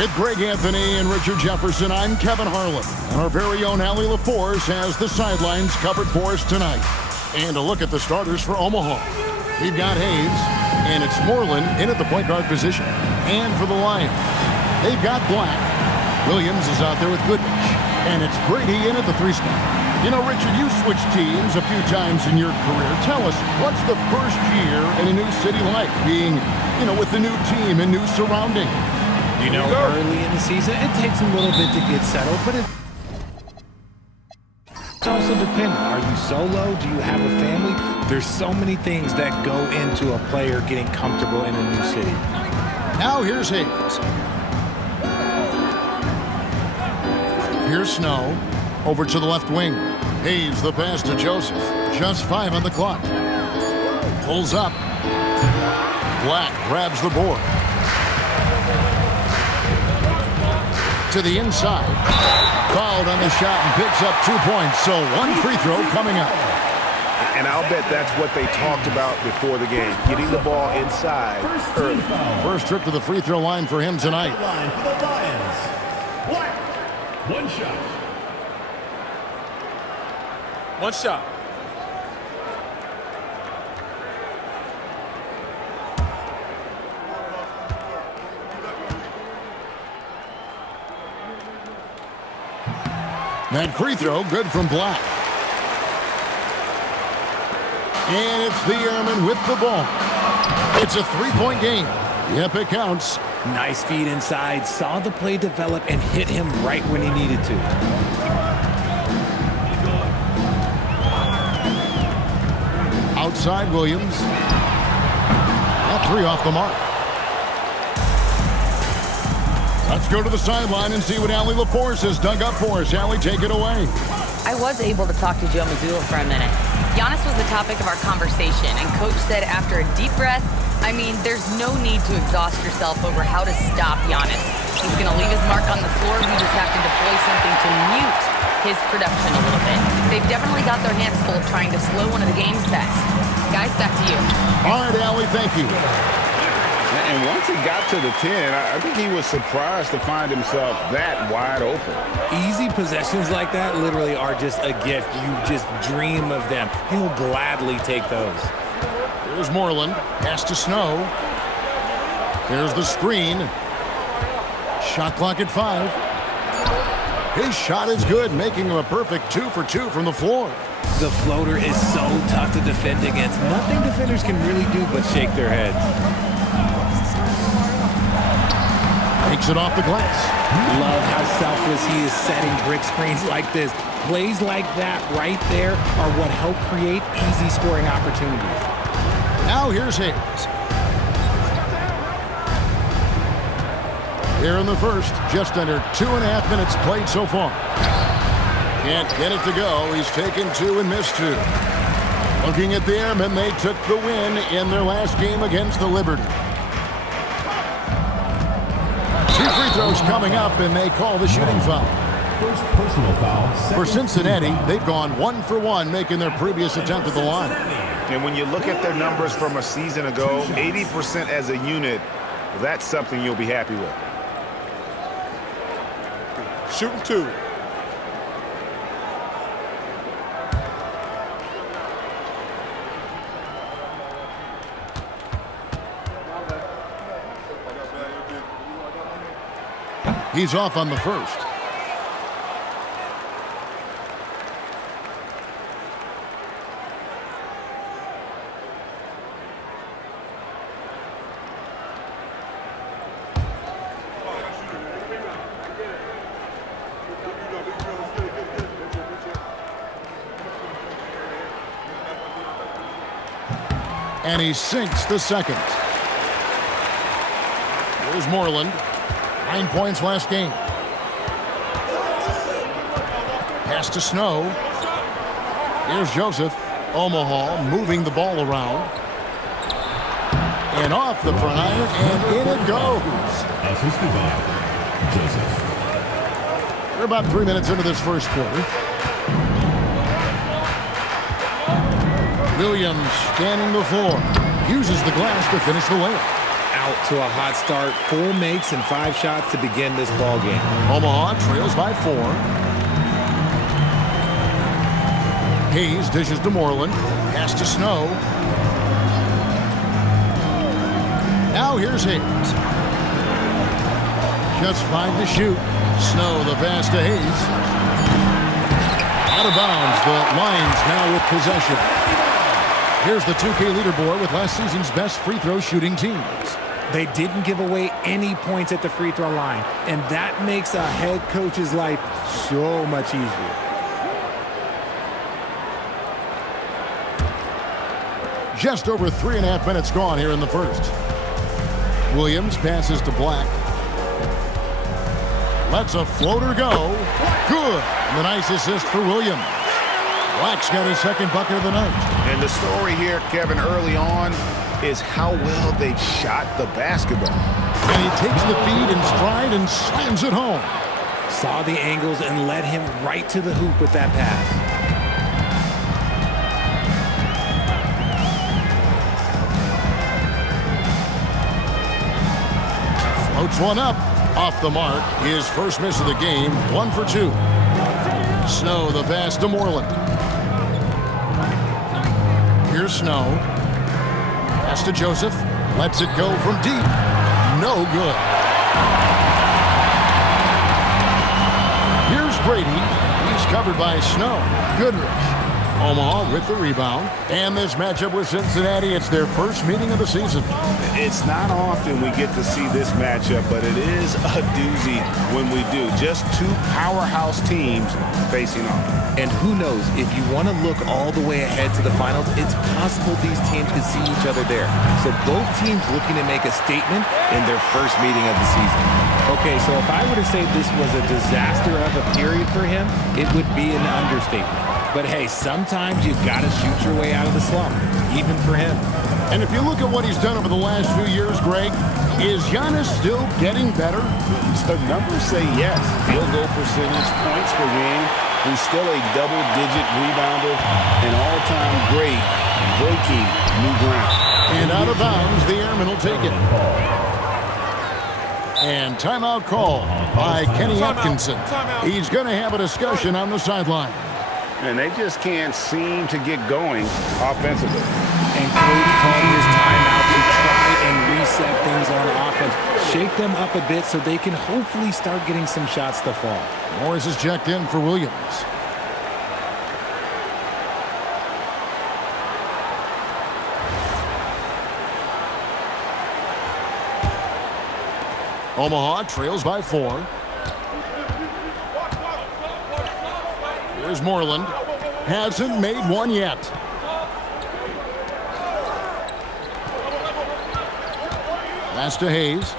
With Greg Anthony and Richard Jefferson, I'm Kevin Harlan. And our very own Allie LaForce has the sidelines covered for us tonight. And a look at the starters for Omaha. We've got Hayes, and it's Moreland in at the point guard position. And for the Lions, they've got Black. Williams is out there with Goodrich. And it's Brady in at the 3 spot. You know, Richard, you switched teams a few times in your career. Tell us, what's the first year in a new city like, being, with the new team and new surroundings? Early in the season, it takes a little bit to get settled, but it's also dependent. Are you solo? Do you have a family? There's so many things that go into a player getting comfortable in a new city. Now here's Hayes. Here's Snow. Over to the left wing. Hayes, the pass to Joseph. Just 5 on the clock. Pulls up. Black grabs the board. To the inside. Fouled on the shot and picks up 2 points. So 1 free throw coming up. And I'll bet that's what they talked about before the game, getting the ball inside early. First trip to the free throw line for him tonight. Line for the Lions. Black. 1 shot. 1 shot. That free throw, good from Black. And it's the Airmen with the ball. It's a 3-point game. Yep, it counts. Nice feed inside, saw the play develop and hit him right when he needed to. Outside Williams. That 3 off the mark. Let's go to the sideline and see what Allie LaForce has dug up for us. Allie, take it away. I was able to talk to Joe Mazzulla for a minute. Giannis was the topic of our conversation, and Coach said after a deep breath, there's no need to exhaust yourself over how to stop Giannis. He's going to leave his mark on the floor. We just have to deploy something to mute his production a little bit. They've definitely got their hands full trying to slow one of the game's best. Guys, back to you. All right, Allie, thank you. And once he got to the 10, I think he was surprised to find himself that wide open. Easy possessions like that literally are just a gift. You just dream of them. He'll gladly take those. Here's Moreland. Pass to Snow. Here's the screen. Shot clock at 5. His shot is good, making him a perfect 2 for 2 from the floor. The floater is so tough to defend against. Nothing defenders can really do but shake their heads. Takes it off the glass. Love how selfless he is setting brick screens like this. Plays like that right there are what help create easy scoring opportunities. Now here's Hayes. Here in the first, just under 2.5 minutes played so far. Can't get it to go. He's taken 2 and missed 2. Looking at the Airmen, they took the win in their last game against the Liberty. 2 free throws coming up, and they call the shooting foul. First personal foul. For Cincinnati, they've gone 1 for 1, making their previous attempt at the line. And when you look at their numbers from a season ago, 80% as a unit, that's something you'll be happy with. Shooting 2. He's off on the first. And he sinks the second. Here's Moreland. 9 points last game. Pass to Snow. Here's Joseph. Omaha moving the ball around. And off the front, and in it goes. Assisted by Joseph. We're about 3 minutes into this first quarter. Williams scanning the floor. Uses the glass to finish the layup. Out to a hot start. 4 makes and 5 shots to begin this ball game. Omaha trails by 4. Hayes dishes to Moreland. Pass to Snow. Now here's Hayes. Just 5 to shoot. Snow the pass to Hayes. Out of bounds. The Lions now with possession. Here's the 2K leaderboard with last season's best free throw shooting teams. They didn't give away any points at the free throw line, and that makes a head coach's life so much easier. Just over 3.5 minutes gone here in the first. Williams passes to Black. Lets a floater go. Good. And the nice assist for Williams. Black's got his second bucket of the night. And the story here, Kevin, early on is how well they've shot the basketball. And he takes the feed in stride and slams it home. Saw the angles and led him right to the hoop with that pass. Floats one up. Off the mark. His first miss of the game. 1 for 2. Snow the pass to Moreland. Here's Snow. Pass to Joseph. Lets it go from deep. No good. Here's Brady. He's covered by Snow. Goodrich. Omaha with the rebound. And this matchup with Cincinnati, it's their first meeting of the season. It's not often we get to see this matchup, but it is a doozy when we do. Just 2 powerhouse teams facing off. And who knows, if you want to look all the way ahead to the finals, it's possible these teams could see each other there. So both teams looking to make a statement in their first meeting of the season. Okay, so if I were to say this was a disaster of a period for him, it would be an understatement. But hey, sometimes you've got to shoot your way out of the slump, even for him. And if you look at what he's done over the last few years, Greg, is Giannis still getting better? The numbers say yes. Field goal percentage, points per game. He's still a double-digit rebounder, an all-time great, breaking new ground. And out of bounds, the Airmen will take it. And timeout call by Kenny Atkinson. He's going to have a discussion on the sideline. And they just can't seem to get going offensively. And Coach called his timeout to try and reset things on offense. Shake them up a bit so they can hopefully start getting some shots to fall. Morris is checked in for Williams. Omaha trails by 4. Here's Moreland. Hasn't made one yet. Pass to Hayes.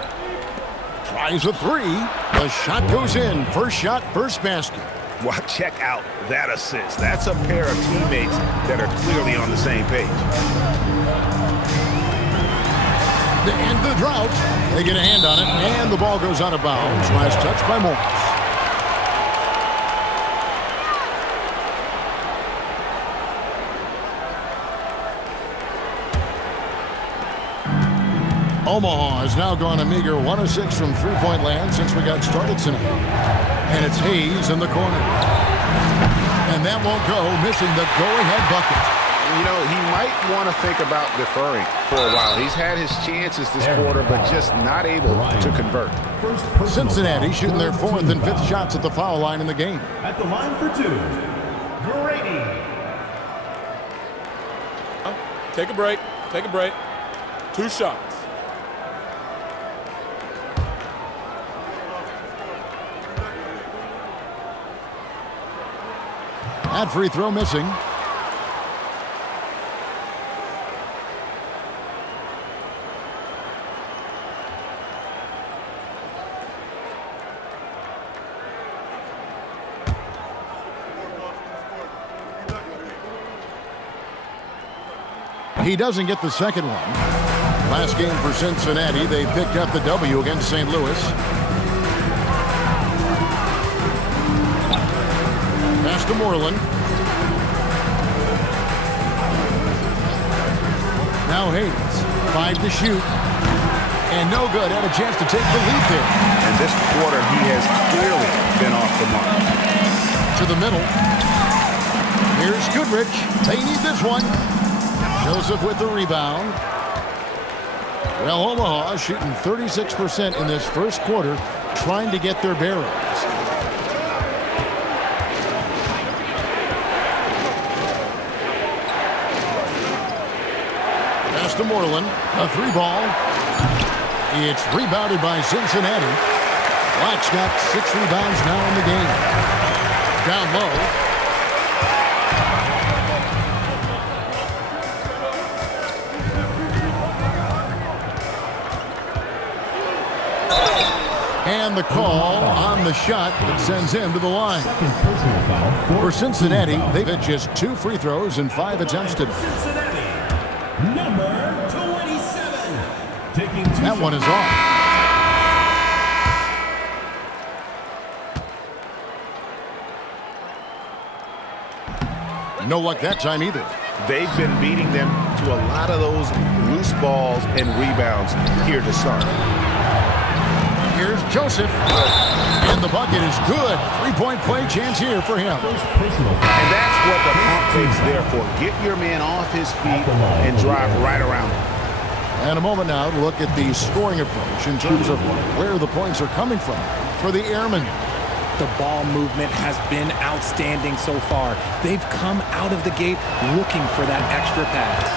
Tries a 3. The shot goes in. First shot, first basket. Wow, check out that assist. That's a pair of teammates that are clearly on the same page. To end the drought, they get a hand on it, and the ball goes out of bounds. Last touch by Morris. Omaha has now gone a meager 1 of 6 from three-point land since we got started tonight. And it's Hayes in the corner. And that won't go, missing the go-ahead bucket. You know, he might want to think about deferring for a while. He's had his chances this quarter, but just not able to convert. Cincinnati shooting their 4th and 5th shots at the foul line in the game. At the line for 2, Brady. Take a break. Take a break. 2 shots. That free throw missing. He doesn't get the second one. Last game for Cincinnati, they picked up the W against St. Louis. Pass to Moreland. Now Hayes, 5 to shoot. And no good, had a chance to take the lead there. And this quarter, he has clearly been off the mark. To the middle. Here's Goodrich. They need this one. Joseph with the rebound. Well, Omaha shooting 36% in this first quarter, trying to get their bearings. Pass to Moreland. A 3-ball. It's rebounded by Cincinnati. Black's got 6 rebounds now in the game. Down low. And the call on the shot that sends him to the line. For Cincinnati, they've hit just 2 free throws and 5 attempts today. Number 27. That one is off. No luck that time either. They've been beating them to a lot of those loose balls and rebounds here to start. Here's Joseph. And the bucket is good. 3-point play chance here for him. And that's what the pump fake's there for. Get your man off his feet and drive right around him. And a moment now to look at the scoring approach in terms of where the points are coming from for the Airmen. The ball movement has been outstanding so far. They've come out of the gate looking for that extra pass.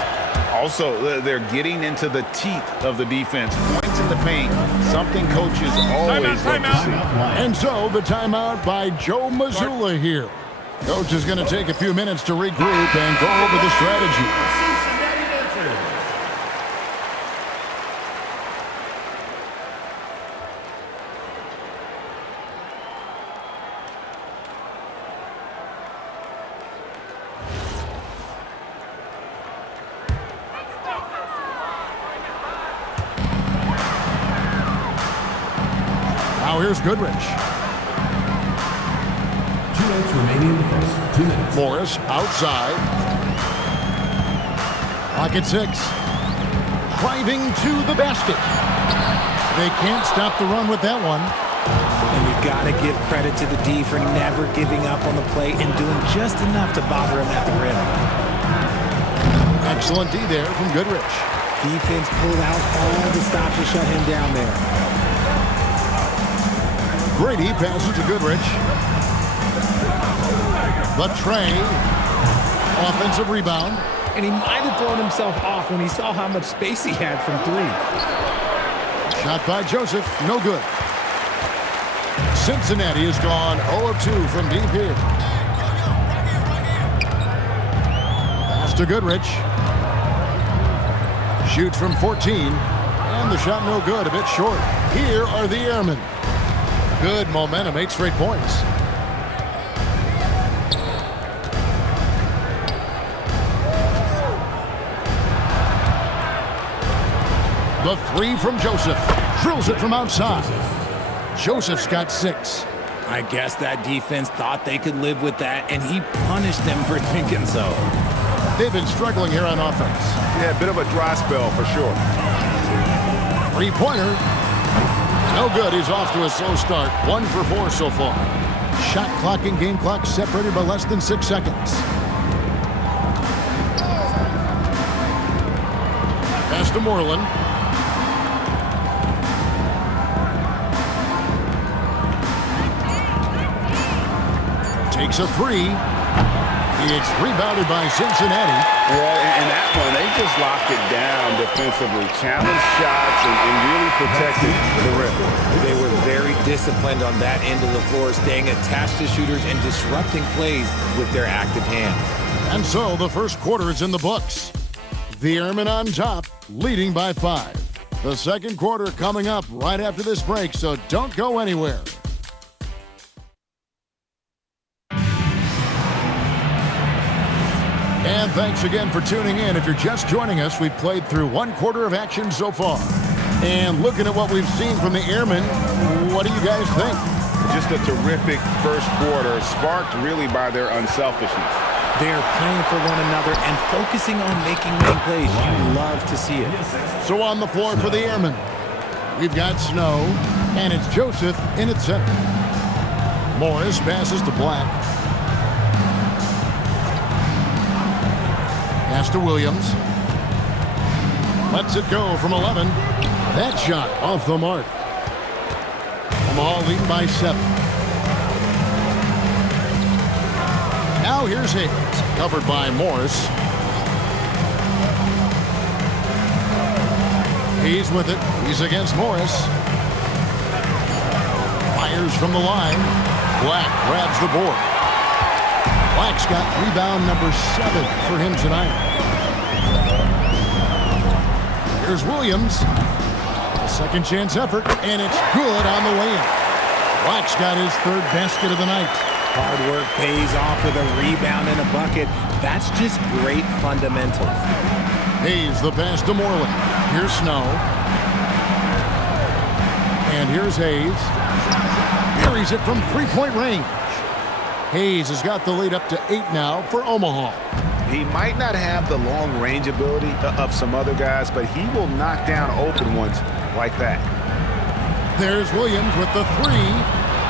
Also, they're getting into the teeth of the defense. Points in the paint. Something coaches always love to see. And so the timeout by Joe Mazzulla here. Coach is going to take a few minutes to regroup and go over the strategy. Now here's Goodrich. 2 minutes remaining in the first. 2 minutes. Morris outside. Clock at 6. Driving to the basket. They can't stop the run with that one. And you got to give credit to the D for never giving up on the play and doing just enough to bother him at the rim. Excellent D there from Goodrich. Defense pulled out all the stops to shut him down there. Grady passes to Goodrich. The tray. Offensive rebound. And he might have thrown himself off when he saw how much space he had from 3. Shot by Joseph. No good. Cincinnati has gone 0 of 2 from deep here. Pass to Goodrich. Shoots from 14. And the shot no good. A bit short. Here are the Airmen. Good momentum. 8 straight points. The 3 from Joseph. Drills it from outside. Joseph's got 6. I guess that defense thought they could live with that, and he punished them for thinking so. They've been struggling here on offense. Yeah, a bit of a dry spell for sure. 3-pointer. No good. He's off to a slow start. 1 for 4 so far. Shot clock and game clock separated by less than 6 seconds. Pass to Moreland. Takes a 3. It's rebounded by Cincinnati. Yeah, and that one, they just locked it down defensively. Challenged shots and really protected the rim. They were very disciplined on that end of the floor, staying attached to shooters and disrupting plays with their active hands. And so the first quarter is in the books. The Airmen on top, leading by 5. The second quarter coming up right after this break, so don't go anywhere. And thanks again for tuning in. If you're just joining us, we've played through 1/4 of action so far. And looking at what we've seen from the Airmen, what do you guys think? Just a terrific first quarter, sparked really by their unselfishness. They're playing for one another and focusing on making main plays. You love to see it. So on the floor for the Airmen, we've got Snow, and it's Joseph in its center. Morris passes to Black. Pass to Williams. Lets it go from 11. That shot off the mark. Omaha leading by 7. Now here's Hayes, covered by Morris. He's with it. He's against Morris. Fires from the line. Black grabs the board. Black's got rebound number 7 for him tonight. Here's Williams. A second chance effort, and it's good on the way in. Black's got his 3rd basket of the night. Hard work pays off with a rebound and a bucket. That's just great fundamentals. Hayes the pass to Moreland. Here's Snow. And here's Hayes. Buries it from 3-point range. Hayes has got the lead up to 8 now for Omaha. He might not have the long range ability of some other guys, but he will knock down open ones like that. There's Williams with the 3.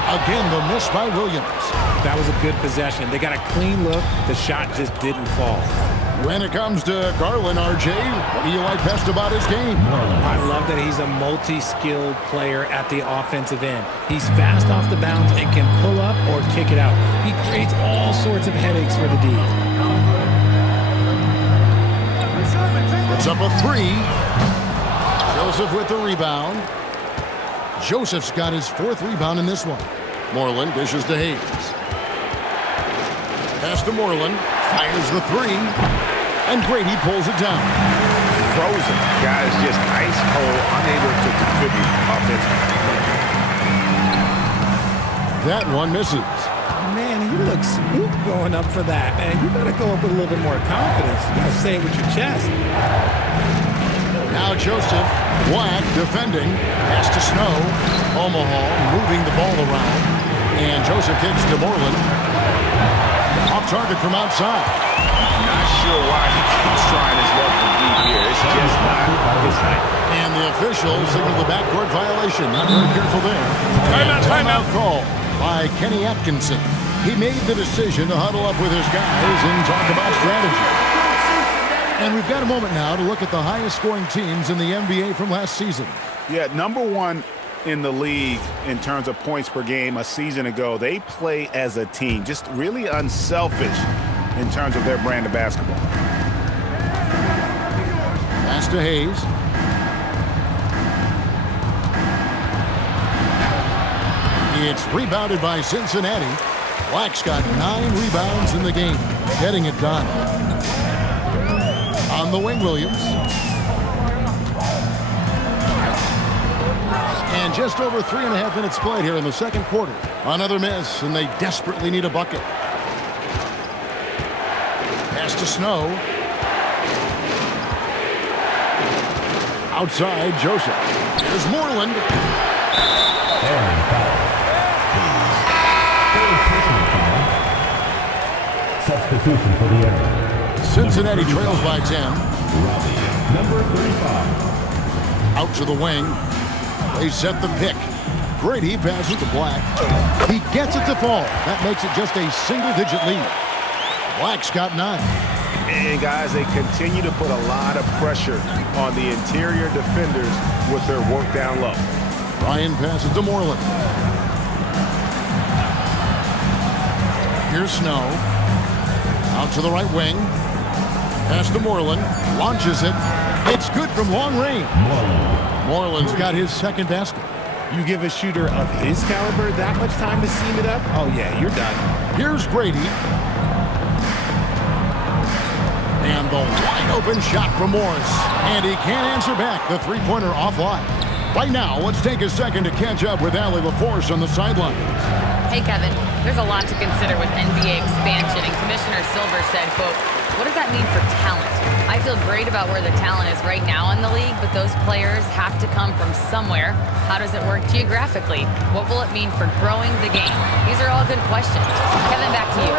Again, the miss by Williams. That was a good possession. They got a clean look. The shot just didn't fall. When it comes to Garland, RJ, what do you like best about his game? I love that he's a multi-skilled player at the offensive end. He's fast off the bounce and can pull up or kick it out. He creates all sorts of headaches for the D. Puts up a 3. Joseph with the rebound. Joseph's got his 4th rebound in this one. Moreland dishes to Hayes. Pass to Moreland. Fires the 3. And Grady pulls it down. Frozen. Guys just ice cold, unable to contribute offensively. That one misses. Man, he looks spooked going up for that, man. You got to go up with a little bit more confidence. You got to say it with your chest. Now Joseph, Black defending, pass to Snow. Omaha moving the ball around. And Joseph kicks to Moreland. Off target from outside. Not sure why he keeps trying his luck from deep here. It's just not his night. And the officials signal the backcourt violation. Not very careful there. Timeout. Call by Kenny Atkinson. He made the decision to huddle up with his guys and talk about strategy. And we've got a moment now to look at the highest scoring teams in the NBA from last season. Yeah, number 1 in the league in terms of points per game a season ago. They play as a team, just really unselfish in terms of their brand of basketball. Pass to Hayes. It's rebounded by Cincinnati. Black's got 9 rebounds in the game, getting it done. On the wing, Williams. And just over 3.5 minutes played here in the second quarter. Another miss, and they desperately need a bucket. Pass to Snow. Outside, Joseph. Here's Moreland. And foul. Personal foul. Substitution for the Airmen. Cincinnati trails by 10. Robbie, number 35. Out to the wing. They set the pick. Grady passes to Black. He gets it to fall. That makes it just a single-digit lead. Black's got 9. And guys, they continue to put a lot of pressure on the interior defenders with their work down low. Ryan passes to Moreland. Here's Snow. Out to the right wing. Pass to Moreland. Launches it. It's good from long range. Moreland's got his 2nd basket. You give a shooter of his caliber that much time to seam it up? Oh, yeah, you're done. Here's Grady. And the wide-open shot from Morris. And he can't answer back. The 3-pointer offline. Right now, let's take a second to catch up with Allie LaForce on the sidelines. Hey, Kevin, there's a lot to consider with NBA expansion, and Commissioner Silver said, quote, "What does that mean for talent? I feel great about where the talent is right now in the league, but those players have to come from somewhere. How does it work geographically? What will it mean for growing the game?" These are all good questions. Kevin, back to you.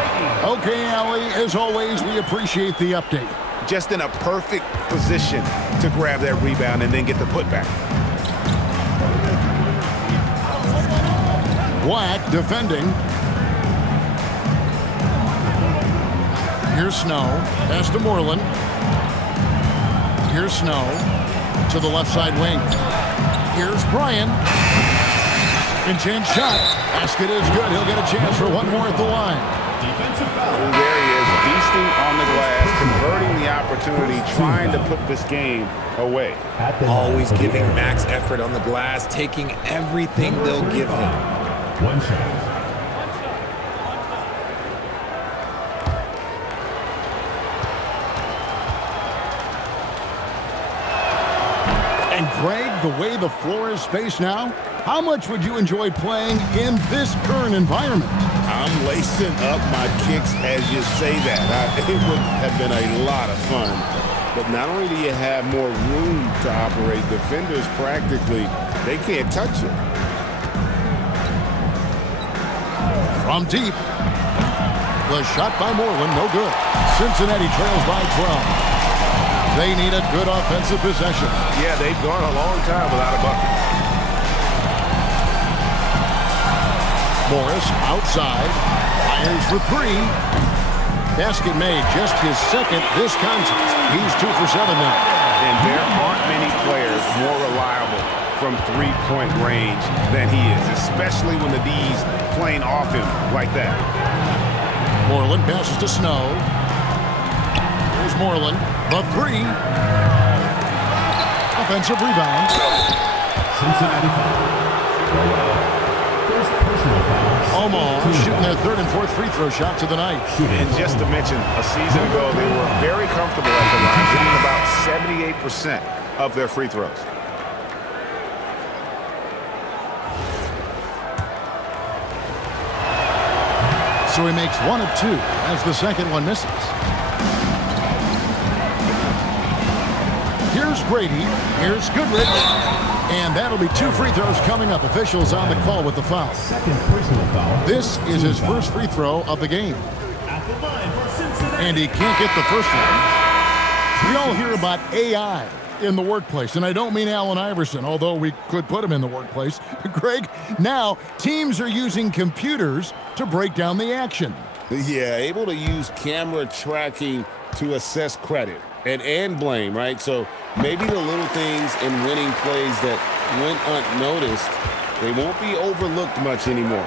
Okay, Allie, as always, we appreciate the update. Just in a perfect position to grab that rebound and then get the putback. Black defending. Here's Snow. Pass to Moreland. Here's Snow to the left side wing. Here's Bryan. Intense shot. Basket is good. He'll get a chance for one more at the line. There he is, beasting on the glass, converting the opportunity, trying to put this game away. Always giving max effort on the glass, taking everything they'll give him. One shot. And Greg, the way the floor is spaced now, how much would you enjoy playing in this current environment? I'm lacing up my kicks as you say that. It would have been a lot of fun. But not only do you have more room to operate, defenders practically, they can't touch it. From deep. The shot by Moreland, no good. Cincinnati trails by 12. They need a good offensive possession. Yeah, they've gone a long time without a bucket. Morris outside. Fires for three. Basket made, just his second this contest. He's 2 for 7 now. And there aren't many players more reliable from three-point range than he is, especially when the D's playing off him like that. Moreland passes to Snow. Here's Moreland. The three. Offensive rebound. Cincinnati foul. First personal foul. Omaha shooting their third and fourth free throw shots of the night. And just to mention, a season ago, they were very comfortable at the line, hitting about 78% of their free throws. So he makes 1 of 2 as the second one misses. Here's Grady. Here's Goodrich. And that'll be 2 free throws coming up. Officials on the call with the foul. Second personal foul. This is his first free throw of the game. And he can't get the first one. We all hear about AI in the workplace, and I don't mean Allen Iverson, although we could put him in the workplace. Greg, now teams are using computers to break down the action. Yeah, able to use camera tracking to assess credit and blame, right? So maybe the little things in winning plays that went unnoticed, they won't be overlooked much anymore.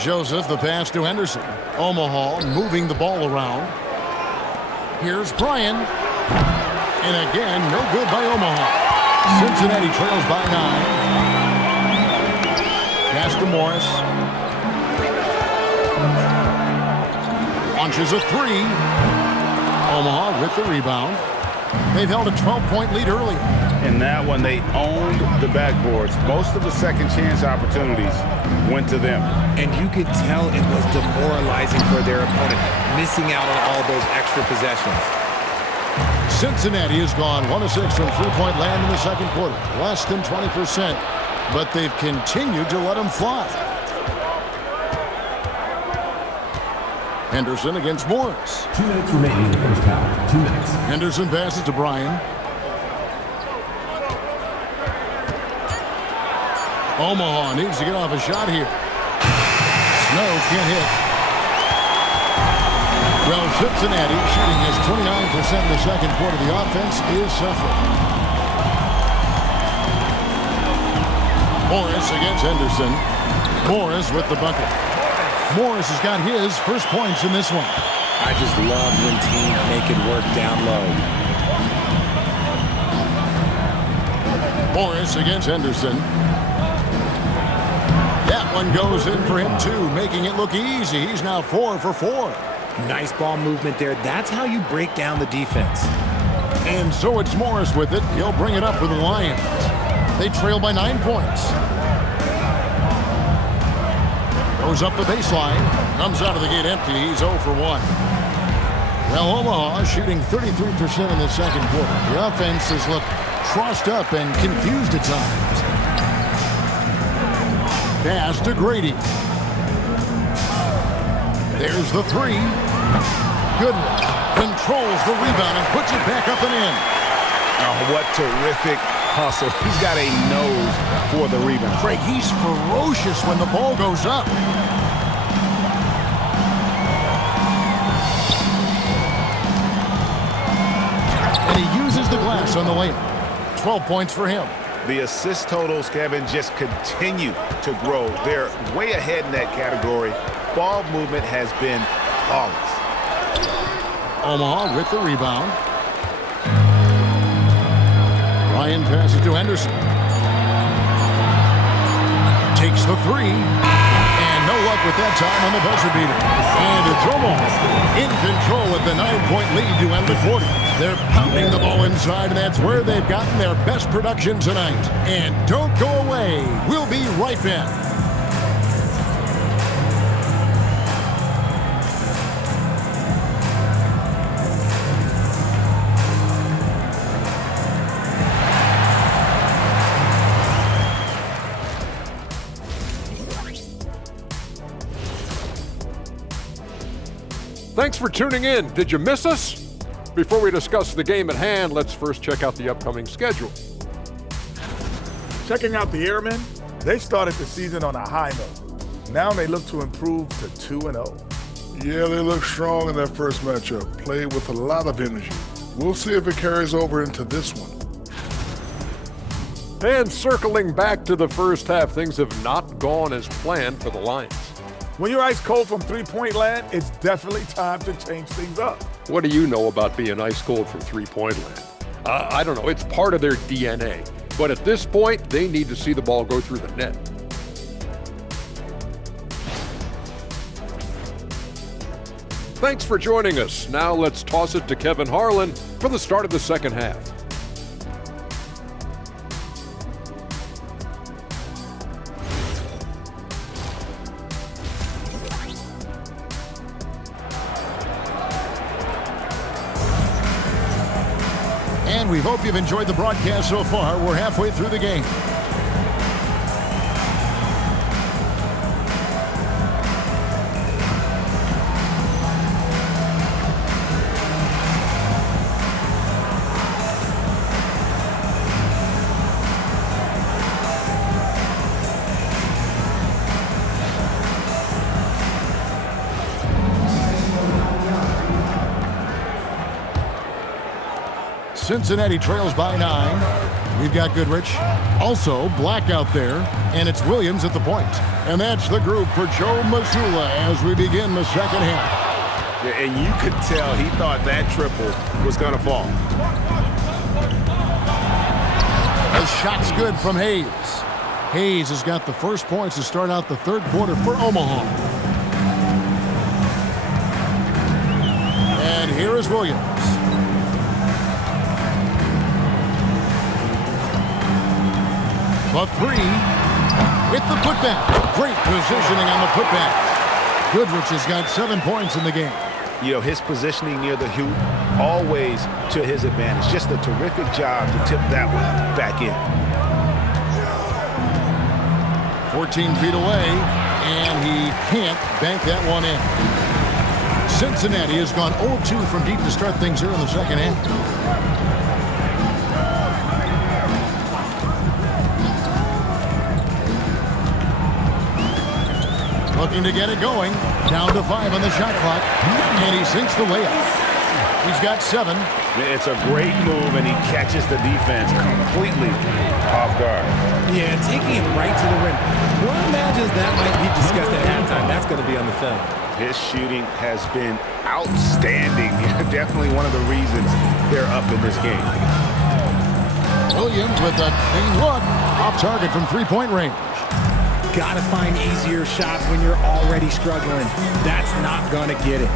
Joseph, the pass to Henderson. Omaha moving the ball around. Here's Bryan. And again, no good by Omaha. Cincinnati trails by 9. Pass to Morris. Launches a three. Omaha with the rebound. They've held a 12-point lead earlier. In that one, they owned the backboards. Most of the second chance opportunities went to them. And you could tell it was demoralizing for their opponent, missing out on all those extra possessions. Cincinnati has gone 1 of 6 from three-point land in the second quarter. Less than 20%, but they've continued to let them fly. Henderson against Morris. 2 minutes remaining in the first half. 2 minutes. Henderson passes to Bryan. Omaha needs to get off a shot here. Snow can't hit. Well, Cincinnati shooting is 29% in the second quarter. The offense is suffering. Morris against Henderson. Morris with the bucket. Morris has got his first points in this one. I just love when teams make it work down low. Morris against Henderson. That one goes in for him, too, making it look easy. He's now 4 for 4. Nice ball movement there. That's how you break down the defense. And so it's Morris with it. He'll bring it up for the Lions. They trail by 9 points. Goes up the baseline. Comes out of the gate empty. He's 0 for 1. Well, Omaha shooting 33% in the second quarter. The offense has looked crossed up and confused at times. Pass to Grady. There's the three. Goodwin controls the rebound and puts it back up and in. Oh, what terrific hustle. He's got a nose for the rebound. Craig, he's ferocious when the ball goes up. And he uses the glass on the layup. 12 points for him. The assist totals, Kevin, just continue to grow. They're way ahead in that category. Ball movement has been flawless. Omaha with the rebound. Ryan passes to Henderson. Takes the three. And no luck with that time on the buzzer beater. And it's Omaha in control with the 9-point lead to end the quarter. They're pounding the ball inside, and that's where they've gotten their best production tonight. And don't go away. We'll be right back. Thanks for tuning in. Did you miss us? Before we discuss the game at hand, let's first check out the upcoming schedule. Checking out the Airmen, they started the season on a high note. Now they look to improve to 2-0. Yeah, they look strong in their first matchup. Played with a lot of energy. We'll see if it carries over into this one. And circling back to the first half, things have not gone as planned for the Lions. When you're ice cold from three-point land, it's definitely time to change things up. What do you know about being ice cold from three-point land? I don't know. It's part of their DNA. But at this point, they need to see the ball go through the net. Thanks for joining us. Now let's toss it to Kevin Harlan for the start of the second half. And we hope you've enjoyed the broadcast so far. We're halfway through the game. Cincinnati trails by 9. We've got Goodrich. Also, Black out there. And it's Williams at the point. And that's the group for Joe Mazzulla as we begin the second half. Yeah, and you could tell he thought that triple was going to fall. The shot's good from Hayes. Hayes has got the first points to start out the third quarter for Omaha. And here is Williams. The three with the putback. Great positioning on the putback. Goodrich has got 7 points in the game. You know, his positioning near the hoop, always to his advantage. Just a terrific job to tip that one back in. 14 feet away, and he can't bank that one in. Cincinnati has gone 0-2 from deep to start things here in the second half. Looking to get it going. Down to 5 on the shot clock. And he sinks the layup. He's got 7. It's a great move, and he catches the defense completely off guard. Yeah, taking it right to the rim. One imagines that might be discussed at halftime. That's going to be on the film. His shooting has been outstanding. Definitely one of the reasons they're up in this game. Williams with a clean look. Off target from three-point range. Got to find easier shots when you're already struggling. That's not going to get it.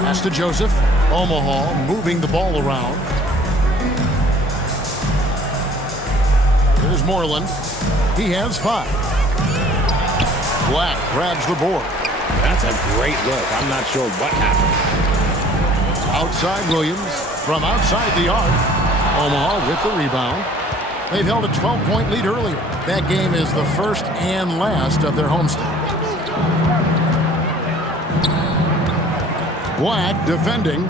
Pass to Joseph. Omaha moving the ball around. Moreland. He has 5. Black grabs the board. That's a great look. I'm not sure what happened. Outside Williams from outside the arc. Omaha with the rebound. They've held a 12-point lead earlier. That game is the first and last of their homestand. Black defending.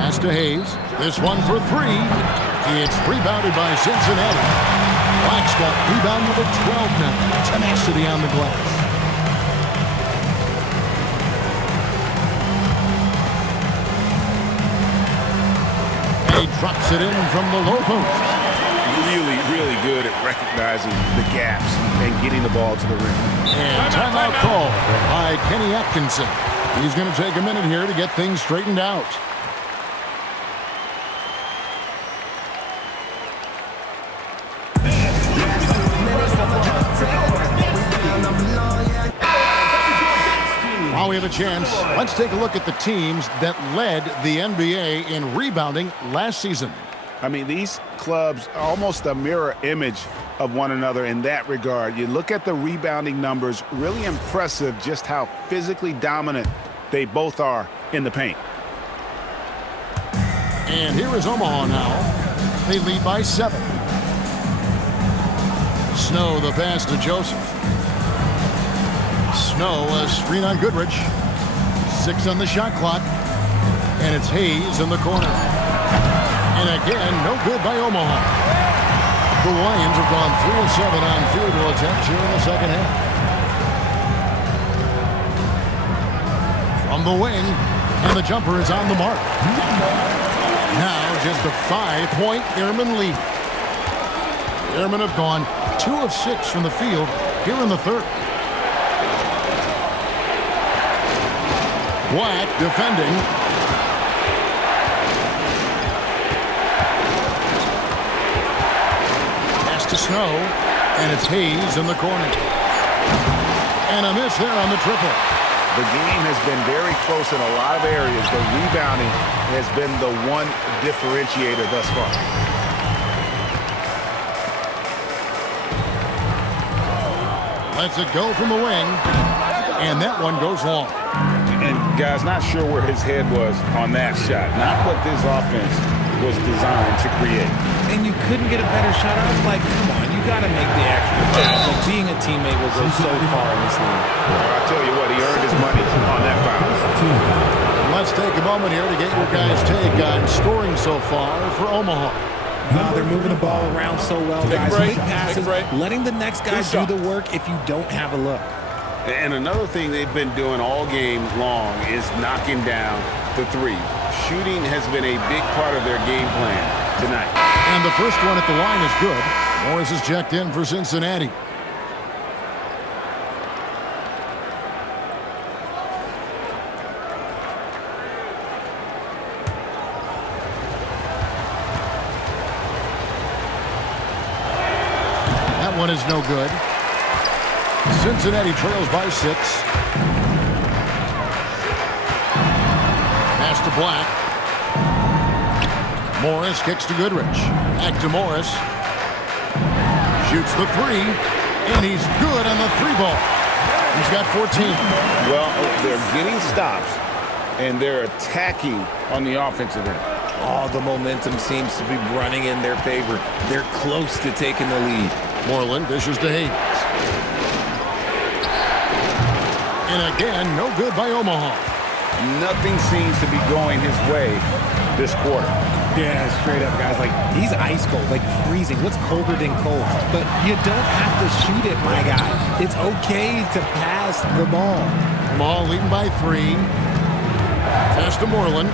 Pass to Hayes. This one for 3. It's rebounded by Cincinnati. Black's got rebound number 12 now. Tenacity on the glass. And he drops it in from the low post. Really, really good at recognizing the gaps and getting the ball to the rim. And timeout call by Kenny Atkinson. He's going to take a minute here to get things straightened out. While we have a chance, let's take a look at the teams that led the NBA in rebounding last season. I mean, these clubs are almost a mirror image of one another in that regard. You look at the rebounding numbers, really impressive just how physically dominant they both are in the paint. And here is Omaha now. They lead by 7. Snow the pass to Joseph. Snow a screen on Goodrich. 6 on the shot clock. And it's Hayes in the corner. And again, no good by Omaha. The Lions have gone 3 of 7 on field goal attempts here in the second half. From the wing, and the jumper is on the mark. Now just a 5-point Airmen lead. The Airmen have gone 2 of 6 from the field here in the third. Black defending. To Snow, and it's Hayes in the corner. And a miss there on the triple. The game has been very close in a lot of areas, but rebounding has been the one differentiator thus far. Lets it go from the wing, and that one goes long. And guys, not sure where his head was on that shot. Not what this offense was designed to create. And you couldn't get a better shot. I was like, come on, you got to make the extra pass. Like, being a teammate will go so far in this league. I'll tell you what, he earned his money on that foul. Let's take a moment here to get your guys' take on scoring so far for Omaha. They're moving the ball around so well, guys. Quick passes, letting the next guy do the work if you don't have a look. And another thing they've been doing all game long is knocking down the 3. Shooting has been a big part of their game plan tonight. And the first one at the line is good. Morris is checked in for Cincinnati. That one is no good. Cincinnati trails by 6. Pass to Black. Morris kicks to Goodrich. Back to Morris. Shoots the 3. And he's good on the 3-ball. He's got 14. Well, they're getting stops, and they're attacking on the offensive end. All the momentum seems to be running in their favor. They're close to taking the lead. Moreland dishes to Hayes. And again, no good by Omaha. Nothing seems to be going his way this quarter. Yeah, straight up, guys. Like, he's ice cold, like freezing. What's colder than cold? But you don't have to shoot it, my guy. It's okay to pass the ball. Omaha leading by 3. Pass to Moreland.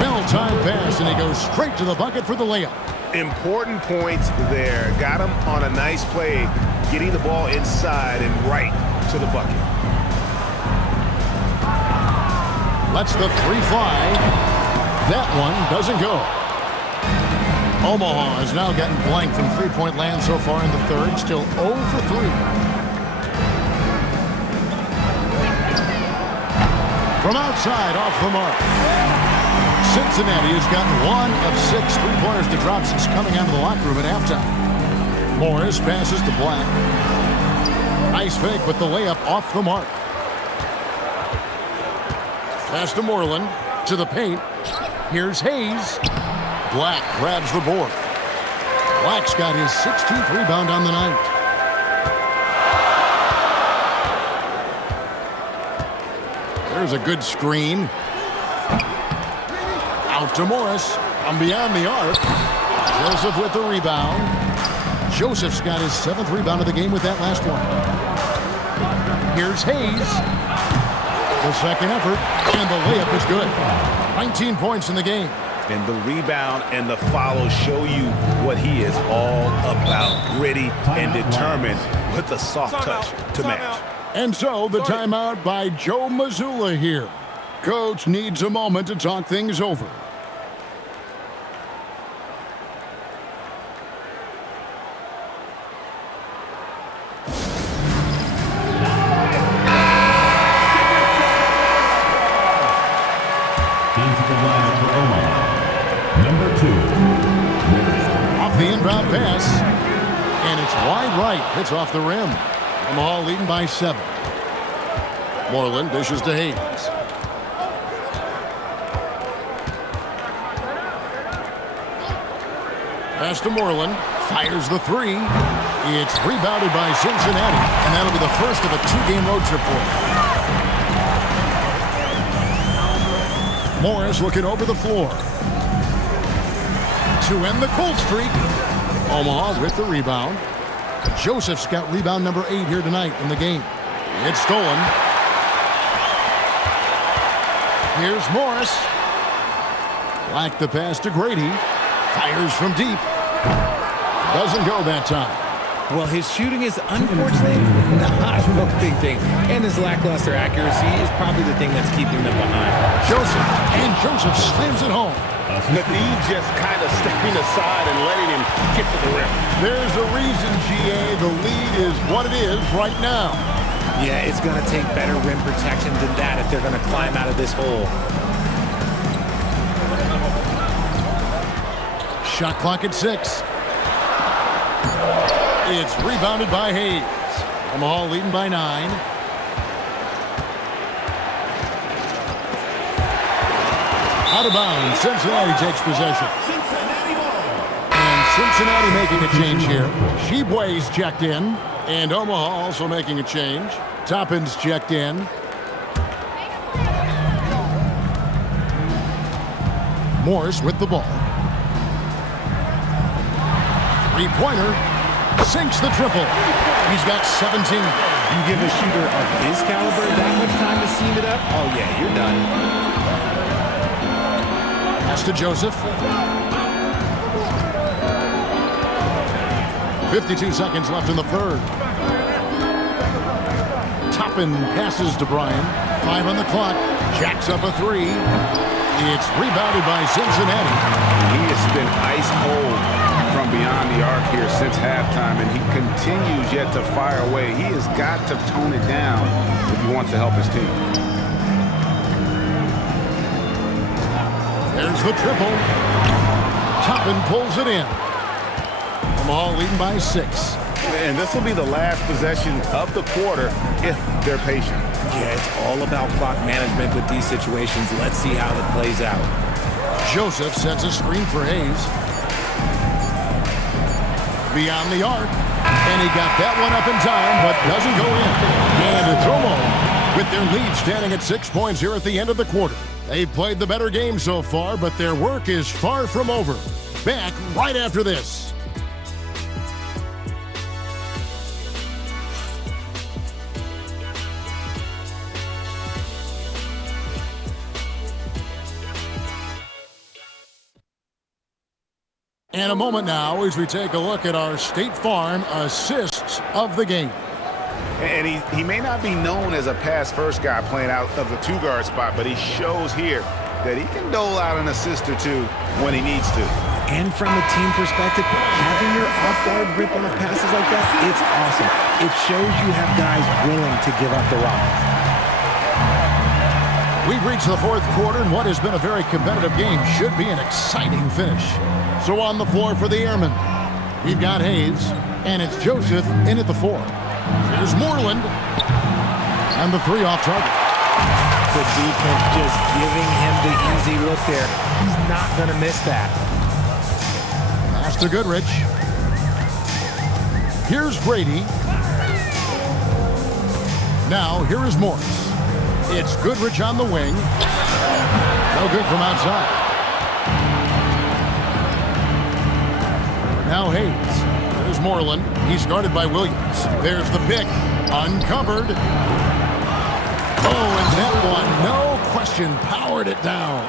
Well-timed pass, and he goes straight to the bucket for the layup. Important points there. Got him on a nice play, getting the ball inside and right to the bucket. Lets the 3 fly. That one doesn't go. Omaha has now gotten blank from three-point land so far in the third. Still 0 for 3. From outside, off the mark. Cincinnati has gotten 1 of 6 three-pointers to drop since coming out of the locker room at halftime. Morris passes to Black. Nice fake with the layup off the mark. Pass to Moreland. To the paint. Here's Hayes. Black grabs the board. Black's got his 16th rebound on the night. There's a good screen. Out to Morris from beyond the arc. Joseph with the rebound. Joseph's got his 7th rebound of the game with that last one. Here's Hayes. The second effort, and the layup is good. 19 points in the game. And the rebound and the follow show you what he is all about. Gritty and determined with a soft touch to match. And so the timeout by Joe Mazzulla here. Coach needs a moment to talk things over. Into the lineup for Omaha. Number 2. Off the inbound pass. And it's wide right. Hits off the rim. Omaha leading by 7. Moreland dishes to Hayes. Pass to Moreland. Fires the 3. It's rebounded by Cincinnati. And that'll be the first of a 2-game road trip for him. Morris looking over the floor. To end the cold streak. Omaha with the rebound. Joseph's got rebound number 8 here tonight in the game. It's stolen. Here's Morris. Black the pass to Grady. Fires from deep. Doesn't go that time. Well, his shooting is unfortunately not a big thing. And his lackluster accuracy is probably the thing that's keeping them behind. Joseph slams it home. Nadeed just kind of stepping aside and letting him get to the rim. There's a reason, GA. The lead is what it is right now. Yeah, it's going to take better rim protection than that if they're going to climb out of this hole. Shot clock at 6. It's rebounded by Hayes. Omaha leading by 9. Out of bounds. Cincinnati takes possession. And Cincinnati making a change here. Sheboy's checked in. And Omaha also making a change. Toppin's checked in. Morris with the ball. Three-pointer. Sinks the triple. He's got 17. You give a shooter of his caliber that much time to seam it up? Oh, yeah, you're done. Pass to Joseph. 52 seconds left in the third. Toppin passes to Bryan. 5 on the clock. Jacks up a 3. It's rebounded by Cincinnati. He has been ice cold from beyond the arc here since halftime, and he continues yet to fire away. He has got to tone it down if he wants to help his team. There's the triple. Toppin pulls it in. Omaha leading by 6. And this will be the last possession of the quarter if they're patient. Yeah, it's all about clock management with these situations. Let's see how it plays out. Joseph sends a screen for Hayes. Beyond the arc. And he got that one up in time, but doesn't go in. And it's Omaha with their lead standing at 6 points here at the end of the quarter. They've played the better game so far, but their work is far from over. Back right after this. In a moment now as we take a look at our State Farm assists of the game. And he may not be known as a pass-first guy playing out of the 2-guard spot, but he shows here that he can dole out an assist or 2 when he needs to. And from a team perspective, having your off-guard rip-off passes like that, it's awesome. It shows you have guys willing to give up the rock. We've reached the fourth quarter, and what has been a very competitive game should be an exciting finish. So on the floor for the Airmen, we've got Hayes, and it's Joseph in at the 4. Here's Moreland, and the 3 off target. The defense just giving him the easy look there. He's not going to miss that. Pass to Goodrich. Here's Grady. Now, here is Morris. It's Goodrich on the wing. No good from outside. Now Hayes. There's Moreland. He's guarded by Williams. There's the pick. Uncovered. Oh, and that one, no question, powered it down.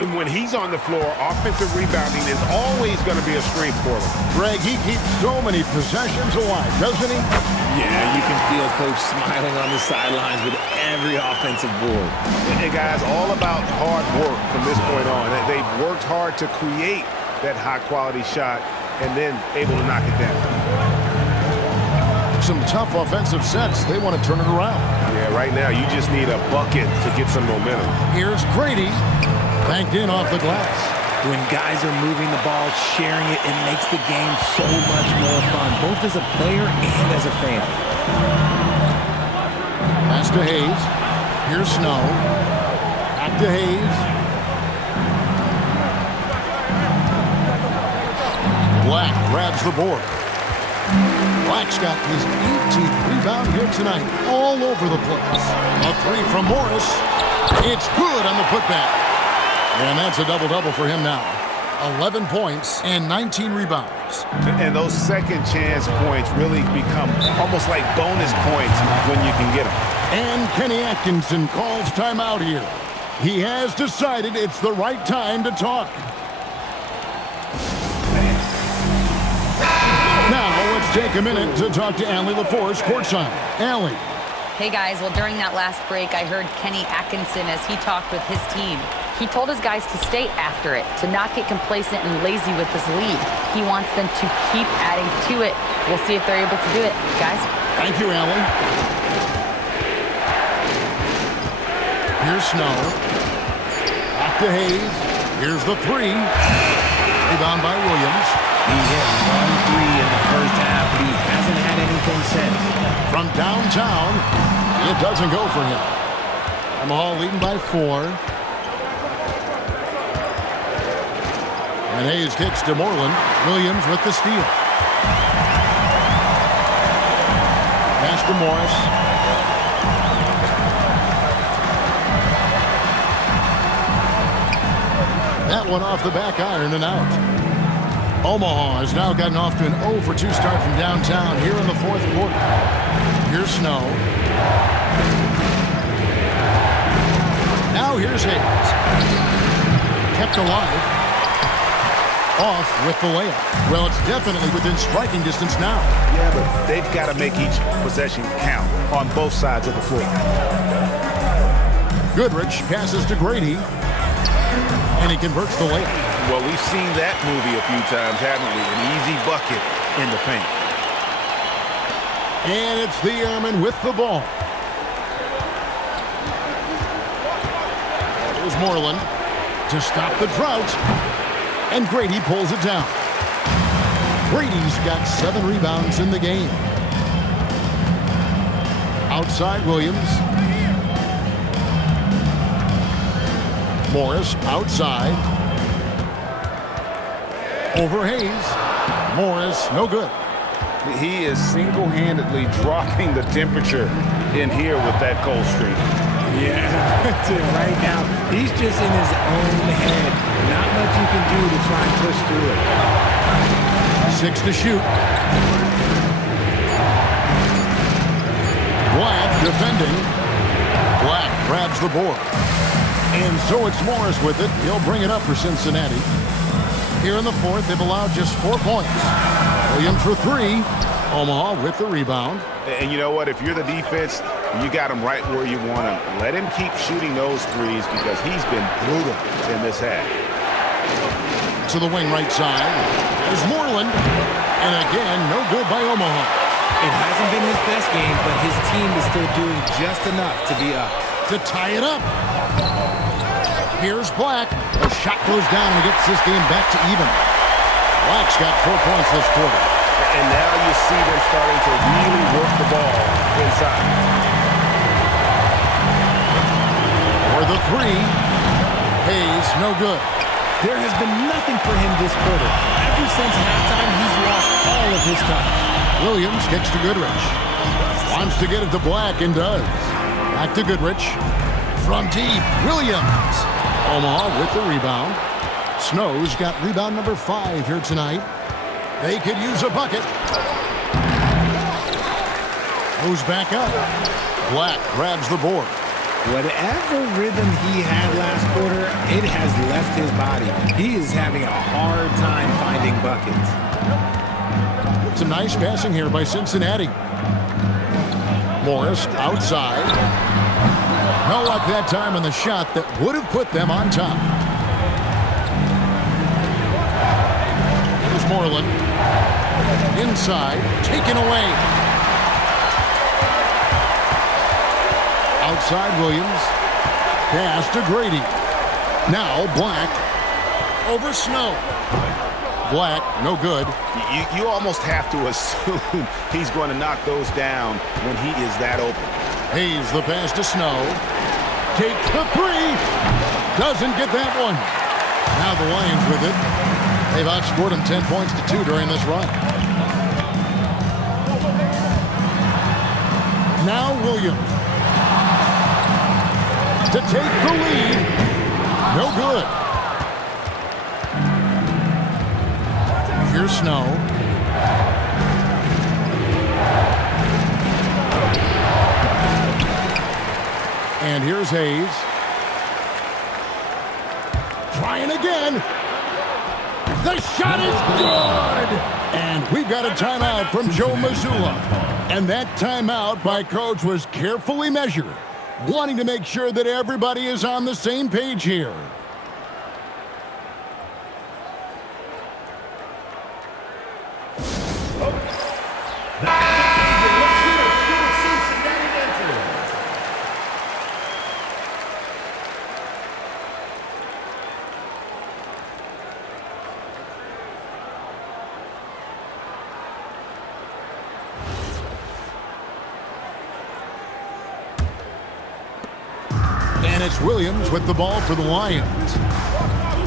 And when he's on the floor, offensive rebounding is always going to be a strength for him. Greg, he keeps so many possessions alive, doesn't he? Yeah, you can feel Coach smiling on the sidelines with every offensive board. And guys, all about hard work from this point on. They've worked hard to create that high-quality shot and then able to knock it down. Some tough offensive sets. They want to turn it around. Yeah, right now you just need a bucket to get some momentum. Here's Grady. Banked in off the glass. When guys are moving the ball, sharing it, it makes the game so much more fun, both as a player and as a fan. Pass to Hayes. Here's Snow. Back to Hayes. Black grabs the board. Black's got his 18th rebound here tonight, all over the place. A 3 from Morris. It's good on the putback. And that's a double-double for him now. 11 points and 19 rebounds. And those second chance points really become almost like bonus points when you can get them. And Kenny Atkinson calls timeout here. He has decided it's the right time to talk. Now, let's take a minute to talk to Allie LaForce courtside. Allie. Hey guys, well during that last break, I heard Kenny Atkinson as he talked with his team. He told his guys to stay after it, to not get complacent and lazy with this lead. He wants them to keep adding to it. We'll see if they're able to do it, guys. Thank you, Allie. Here's Snow. Back to Hayes. Here's the 3. Rebound by Williams. He hit 1 3 in the first half, but he hasn't had anything since. From downtown, it doesn't go for him. Omaha leading by 4. And Hayes kicks to Moreland. Williams with the steal. Pass to Morris. That one off the back iron and out. Omaha has now gotten off to an 0 for 2 start from downtown here in the fourth quarter. Here's Snow. Now here's Hayes. Kept alive. Off with the layup. Well, it's definitely within striking distance now. Yeah, but they've got to make each possession count on both sides of the floor. Goodrich passes to Grady, and he converts the layup. Well, we've seen that movie a few times, haven't we? An easy bucket in the paint. And it's the Airmen with the ball. Here's Moreland to stop the drought. And Grady pulls it down. Grady's got 7 rebounds in the game. Outside Williams. Morris outside. Over Hayes. Morris, no good. He is single-handedly dropping the temperature in here with that cold streak. Yeah, that's it right now. He's just in his own head. Not much you can do to try and push through it. 6 to shoot. Black defending. Black grabs the board. And so it's Morris with it. He'll bring it up for Cincinnati. Here in the fourth, they've allowed just 4 points. Williams for 3. Omaha with the rebound. And you know what? If you're the defense, you got him right where you want him. Let him keep shooting those threes because he's been brutal in this half. To the wing right side. There's Moreland. And again, no good by Omaha. It hasn't been his best game, but his team is still doing just enough to be up. To tie it up. Here's Black. The shot goes down and gets this game back to even. Black's got 4 points this quarter. And now you see them starting to really work the ball inside. For the three. Hayes, no good. There has been nothing for him this quarter. Ever since halftime, he's lost all of his touch. Williams kicks to Goodrich. Wants to get it to Black and does. Back to Goodrich. From deep, Williams. Omaha with the rebound. Snow's got rebound number 5 here tonight. They could use a bucket. Goes back up. Black grabs the board. Whatever rhythm he had last quarter, it has left his body. He is having a hard time finding buckets. Some nice passing here by Cincinnati. Morris outside. No luck that time on the shot that would have put them on top. Here's Moreland. Inside, taken away. Outside Williams. Pass to Grady. Now Black over Snow. Black, no good. You almost have to assume he's going to knock those down when he is that open. Hayes the pass to Snow. Takes the three. Doesn't get that one. Now the Lions with it. They've outscored them 10 points to 2 during this run. Now Williams. To take the lead. No good. Here's Snow. And here's Hayes. Trying again. The shot is good. And we've got a timeout from Joe Mazzulla. And that timeout by Coach was carefully measured, wanting to make sure that everybody is on the same page here. And it's Williams with the ball for the Lions.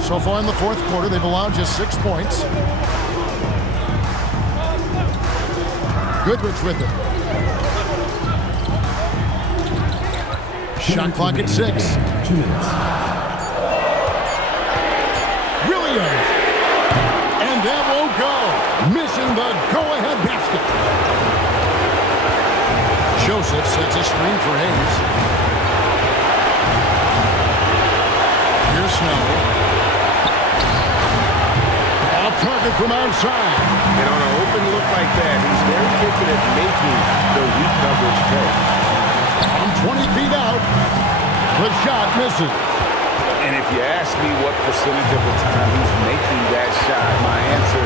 So far in the fourth quarter, they've allowed just 6 points. Goodrich with it. Shot clock at 6. 2 minutes. Williams. And that won't go. Missing the go-ahead basket. Joseph sets a screen for Hayes. Here's Snow. Off target from outside. And on an open look like that, he's very gifted at making the weak coverage play. From 20 feet out, the shot misses. And if you ask me what percentage of the time he's making that shot, my answer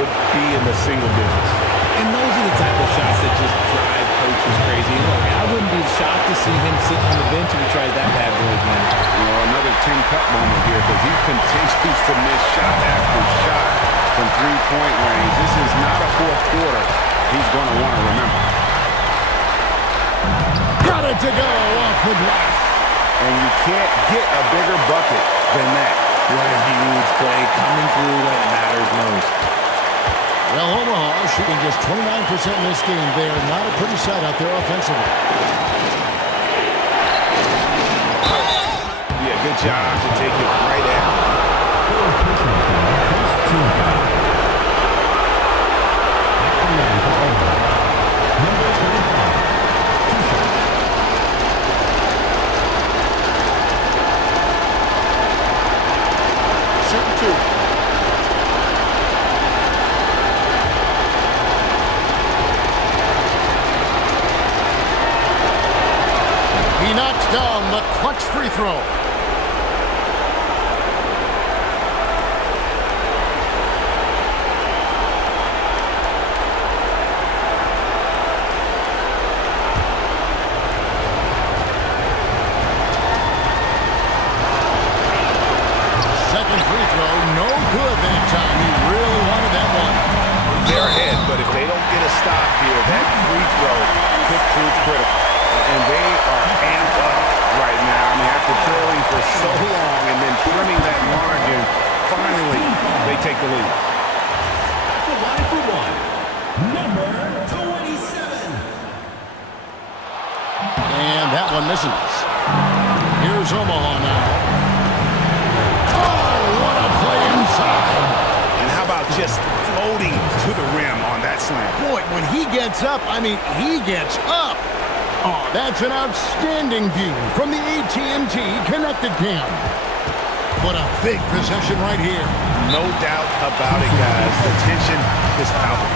would be in the single digits. And those are the type of shots that just drive coaches crazy. Look, I wouldn't be shocked to see him sitting on the bench if he tries that bad boy again. You know, another Tim Cup moment here because he continues to miss shot after shot from three-point range. This is not a fourth quarter he's going to want to remember. Got it to go off the glass. And you can't get a bigger bucket than that. What a huge play coming through when it matters most. Well, Omaha shooting just 29% in this game. They are not a pretty sight out there offensively. Yeah, good job to take it right at Shooting 2. He knocks down the clutch free throw. Absolutely critical. And they are amped up right now. I mean, after trailing for so long and then trimming that margin, finally they take the lead. The line for one, number 27. And that one misses. Here's Omaha now. Oh, what a play inside. And how about just floating to the rim on that slam? Boy, when he gets up, I mean, he gets up. Oh, that's an outstanding view from the AT&T Connected Cam. What a big possession right here. No doubt about it, guys. The tension is palpable.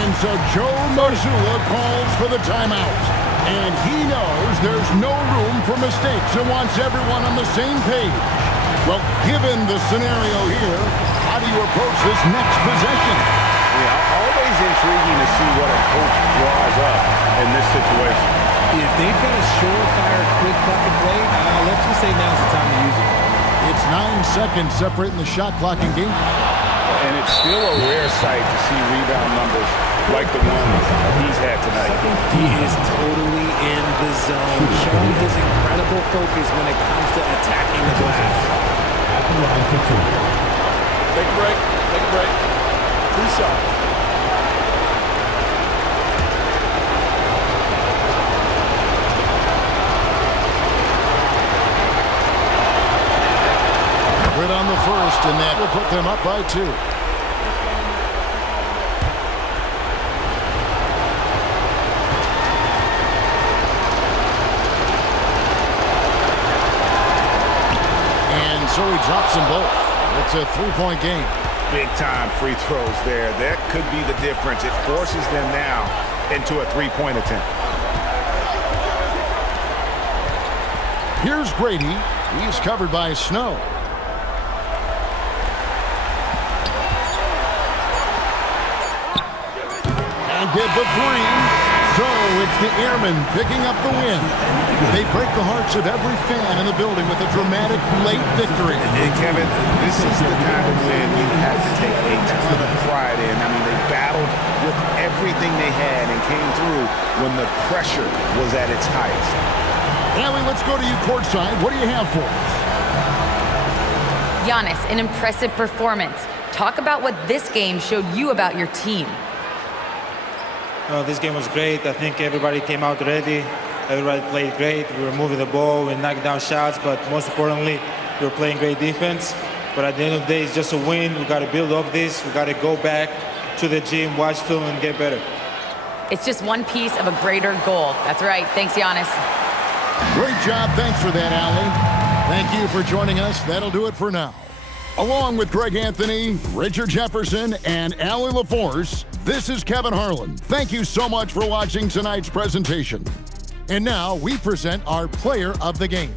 And so Joe Mazzulla calls for the timeout. And he knows there's no room for mistakes and wants everyone on the same page. Well, given the scenario here, how do you approach this next possession? Yeah, always intriguing to see what a coach draws up in this situation. If they've got a surefire quick bucket play, let's just say now's the time to use it. It's 9 seconds separating the shot clock and game. And it's still a rare sight to see rebound numbers like the ones he's had tonight. He is totally in the zone, showing his incredible focus when it comes to attacking the glass. At the line for two. Take a break. Take a break. 2 shots. Quit on the first, and that will put them up by 2. And so he drops them both. It's a 3-point game. Big-time free throws there. That could be the difference. It forces them now into a 3-point attempt. Here's Grady. He's covered by Snow. And get the 3. So it's the Airmen picking up the win. They break the hearts of every fan in the building with a dramatic late victory. And Kevin, this is the kind of win you have to take a ton of pride in. I mean, they battled with everything they had and came through when the pressure was at its highest. Allie, let's go to you courtside. What do you have for us? Giannis, an impressive performance. Talk about what this game showed you about your team. This game was great. I think everybody came out ready. Everybody played great. We were moving the ball. We knocked down shots. But most importantly, we were playing great defense. But at the end of the day, it's just a win. We got to build off this. We got to go back to the gym, watch film, and get better. It's just one piece of a greater goal. That's right. Thanks, Giannis. Great job. Thanks for that, Allie. Thank you for joining us. That'll do it for now. Along with Greg Anthony, Richard Jefferson, and Allie LaForce, this is Kevin Harlan. Thank you so much for watching tonight's presentation. And now we present our player of the game.